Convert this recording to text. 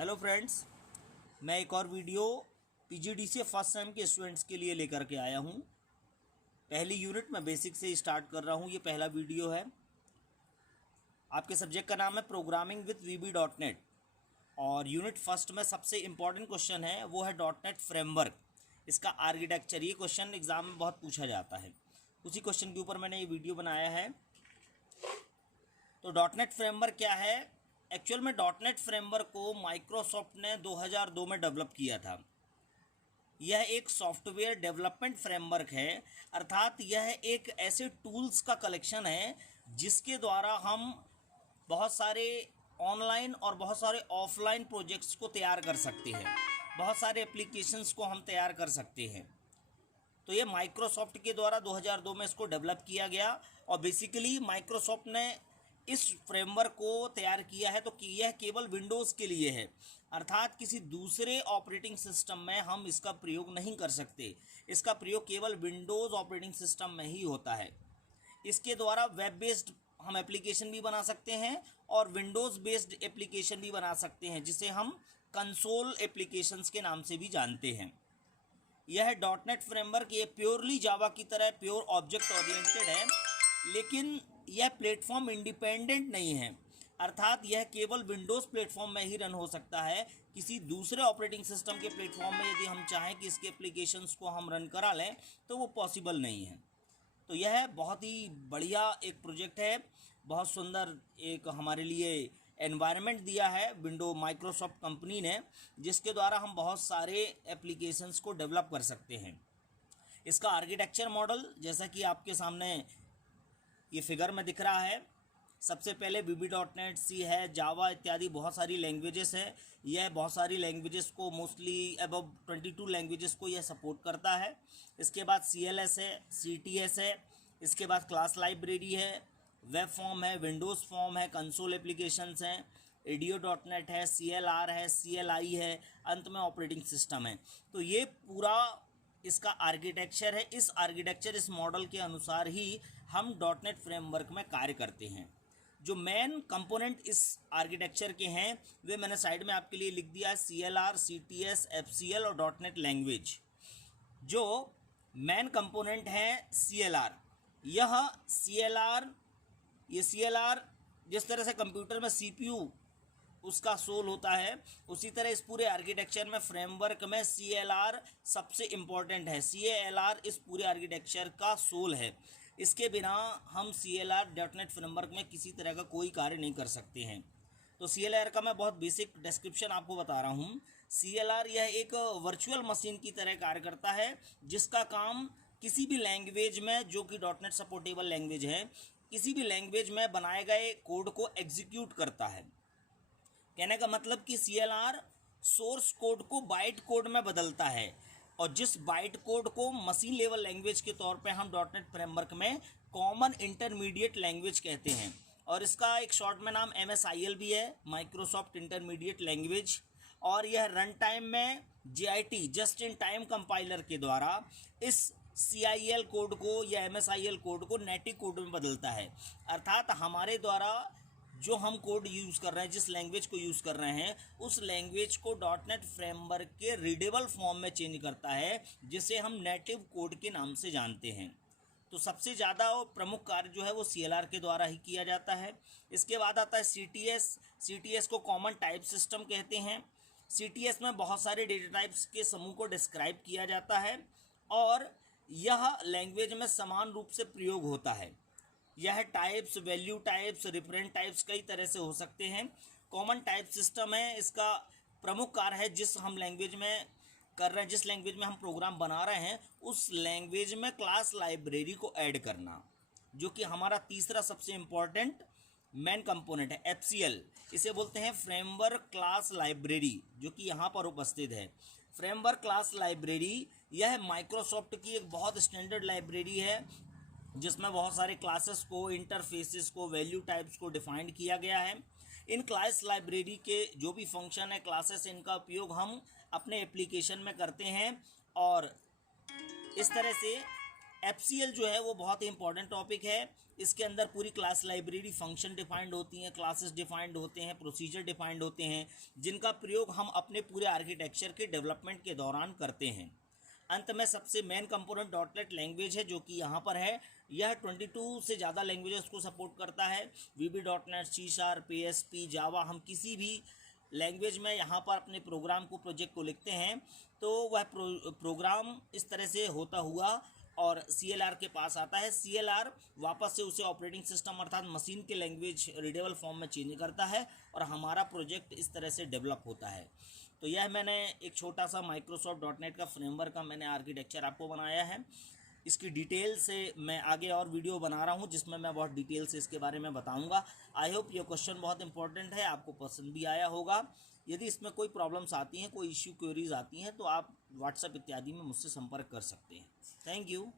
Hello friends, मैं एक और वीडियो पीजीडीसीए फर्स्ट सेम के स्टूडेंट्स के लिए लेकर के आया हूँ। पहली यूनिट मैं बेसिक से स्टार्ट कर रहा हूँ। ये पहला वीडियो है। आपके सब्जेक्ट का नाम है प्रोग्रामिंग विथ VB.NET और यूनिट फर्स्ट में सबसे इम्पॉर्टेंट क्वेश्चन है वो है .NET फ्रेमवर्क, इसका आर्किटेक्चर। ये क्वेश्चन एग्ज़ाम में बहुत पूछा जाता है, उसी क्वेश्चन के ऊपर मैंने ये वीडियो बनाया है। तो .NET फ्रेमवर्क क्या है? एक्चुअल में .NET फ्रेमवर्क को माइक्रोसॉफ्ट ने 2002 में डेवलप किया था। यह एक सॉफ्टवेयर डेवलपमेंट फ्रेमवर्क है, अर्थात यह एक ऐसे टूल्स का कलेक्शन है जिसके द्वारा हम बहुत सारे ऑनलाइन और बहुत सारे ऑफलाइन प्रोजेक्ट्स को तैयार कर सकते हैं, बहुत सारे एप्लीकेशंस को हम तैयार कर सकते हैं। तो ये माइक्रोसॉफ्ट के द्वारा 2002 में इसको डेवलप किया गया और बेसिकली माइक्रोसॉफ्ट ने इस फ्रेमवर्क को तैयार किया है तो कि यह केवल विंडोज़ के लिए है, अर्थात किसी दूसरे ऑपरेटिंग सिस्टम में हम इसका प्रयोग नहीं कर सकते। इसका प्रयोग केवल विंडोज़ ऑपरेटिंग सिस्टम में ही होता है। इसके द्वारा वेब बेस्ड हम एप्लीकेशन भी बना सकते हैं और विंडोज़ बेस्ड एप्लीकेशन भी बना सकते हैं, जिसे हम कंसोल एप्लीकेशंस के नाम से भी जानते हैं। यह .NET फ्रेमवर्क ये प्योरली जावा की तरह प्योर ऑब्जेक्ट ओरिएंटेड है, लेकिन यह प्लेटफॉर्म इंडिपेंडेंट नहीं है, अर्थात यह केवल विंडोज़ प्लेटफॉर्म में ही रन हो सकता है। किसी दूसरे ऑपरेटिंग सिस्टम के प्लेटफॉर्म में यदि हम चाहें कि इसके एप्लीकेशंस को हम रन करा लें तो वो पॉसिबल नहीं है। तो यह बहुत ही बढ़िया एक प्रोजेक्ट है, बहुत सुंदर एक हमारे लिए एनवायरनमेंट दिया है विंडो माइक्रोसॉफ्ट कंपनी ने, जिसके द्वारा हम बहुत सारे एप्लीकेशंस को डेवलप कर सकते हैं। इसका आर्किटेक्चर मॉडल जैसा कि आपके सामने ये फिगर में दिख रहा है, सबसे पहले VB.NET, C है, जावा इत्यादि बहुत सारी लैंग्वेजेस है। यह बहुत सारी लैंग्वेजेस को मोस्टली अबव 22 लैंग्वेजेस को यह सपोर्ट करता है। इसके बाद CLS है, CTS है, इसके बाद क्लास लाइब्रेरी है, वेब फॉर्म है, विंडोज़ फॉर्म है, कंसोल एप्लीकेशंस हैं, ADO.NET है, CLR है, CLI है, अंत में ऑपरेटिंग सिस्टम है। तो ये पूरा इसका आर्किटेक्चर है। इस मॉडल के अनुसार ही हम .NET फ्रेमवर्क में कार्य करते हैं। जो मेन कंपोनेंट इस आर्किटेक्चर के हैं वे मैंने साइड में आपके लिए लिख दिया है, CLR, CTS, FCL और .NET लैंग्वेज। जो मेन कंपोनेंट है CLR, ये CLR जिस तरह से कंप्यूटर में CPU उसका सोल होता है, उसी तरह इस पूरे आर्किटेक्चर में फ्रेमवर्क में CLR सबसे इम्पॉर्टेंट है। CLR इस पूरे आर्किटेक्चर का सोल है। इसके बिना हम CLR .NET फ्रेमवर्क में किसी तरह का कोई कार्य नहीं कर सकते हैं। तो CLR का मैं बहुत बेसिक डिस्क्रिप्शन आपको बता रहा हूँ। CLR यह एक वर्चुअल मशीन की तरह कार्य करता है, जिसका काम किसी भी लैंग्वेज में, जो कि .NET सपोर्टेबल लैंग्वेज है, किसी भी लैंग्वेज में बनाए गए कोड को एग्जीक्यूट करता है। कहने का मतलब कि CLR सोर्स कोड को बाइट कोड में बदलता है, और जिस बाइट कोड को मशीन लेवल लैंग्वेज के तौर पे हम .NET फ्रेमवर्क में कॉमन इंटरमीडिएट लैंग्वेज कहते हैं, और इसका एक शॉर्ट में नाम MSIL भी है, माइक्रोसॉफ्ट इंटरमीडिएट लैंग्वेज। और यह रन टाइम में JIT just in time compiler के द्वारा इस CIL कोड को या MSIL कोड को नेटिव कोड में बदलता है, अर्थात हमारे द्वारा जो हम कोड यूज़ कर रहे हैं, जिस लैंग्वेज को यूज़ कर रहे हैं, उस लैंग्वेज को .NET फ्रेमवर्क के रीडेबल फॉर्म में चेंज करता है, जिसे हम नेटिव कोड के नाम से जानते हैं। तो सबसे ज़्यादा प्रमुख कार्य जो है वो CLR के द्वारा ही किया जाता है। इसके बाद आता है CTS को कॉमन टाइप सिस्टम कहते हैं। CTS में बहुत सारे डेटा टाइप्स के समूह को डिस्क्राइब किया जाता है और यह लैंग्वेज में समान रूप से प्रयोग होता है। यह types, value types, referent types कई तरह से हो सकते हैं। कॉमन टाइप सिस्टम है, इसका प्रमुख कार्य है जिस हम लैंग्वेज में कर रहे हैं, जिस लैंग्वेज में हम प्रोग्राम बना रहे हैं, उस लैंग्वेज में क्लास लाइब्रेरी को ऐड करना, जो कि हमारा तीसरा सबसे इम्पॉर्टेंट मेन कंपोनेंट है। FCL इसे बोलते हैं फ्रेमवर्क क्लास लाइब्रेरी, जो कि यहाँ पर उपस्थित है। फ्रेमवर्क क्लास लाइब्रेरी यह माइक्रोसॉफ्ट की एक बहुत स्टैंडर्ड लाइब्रेरी है, जिसमें बहुत सारे क्लासेस को, इंटरफेसेस को, वैल्यू टाइप्स को डिफाइंड किया गया है। इन क्लास लाइब्रेरी के जो भी फंक्शन है, क्लासेस, इनका उपयोग हम अपने एप्लीकेशन में करते हैं और इस तरह से FCL जो है वो बहुत ही इंपॉर्टेंट टॉपिक है। इसके अंदर पूरी क्लास लाइब्रेरी फंक्शन डिफाइंड होती हैं, क्लासेस डिफाइंड होते हैं, प्रोसीजर डिफाइंड होते हैं, जिनका प्रयोग हम अपने पूरे आर्किटेक्चर के डेवलपमेंट के दौरान करते हैं। अंत में सबसे मेन कंपोनेंट डॉटनेट लैंग्वेज है, जो कि यहाँ पर है। यह 22 से ज़्यादा लैंग्वेजेस को सपोर्ट करता है। VB.NET, C#, PHP, जावा, हम किसी भी लैंग्वेज में यहाँ पर अपने प्रोग्राम को, प्रोजेक्ट को लिखते हैं तो वह प्रोग्राम इस तरह से होता हुआ और CLR के पास आता है। CLR वापस से उसे ऑपरेटिंग सिस्टम अर्थात मशीन के लैंग्वेज रीडेबल फॉर्म में चेंज करता है और हमारा प्रोजेक्ट इस तरह से डेवलप होता है। तो यह मैंने एक छोटा सा माइक्रोसॉफ्ट .NET का फ्रेमवर्क का मैंने आर्किटेक्चर आपको बनाया है। इसकी डिटेल से मैं आगे और वीडियो बना रहा हूँ, जिसमें मैं बहुत डिटेल से इसके बारे में बताऊँगा। आई होप ये क्वेश्चन बहुत इंपॉर्टेंट है, आपको पसंद भी आया होगा। यदि इसमें कोई प्रॉब्लम्स आती हैं, कोई इश्यू क्वेरीज आती हैं, तो आप व्हाट्सएप इत्यादि में मुझसे संपर्क कर सकते हैं। Thank you.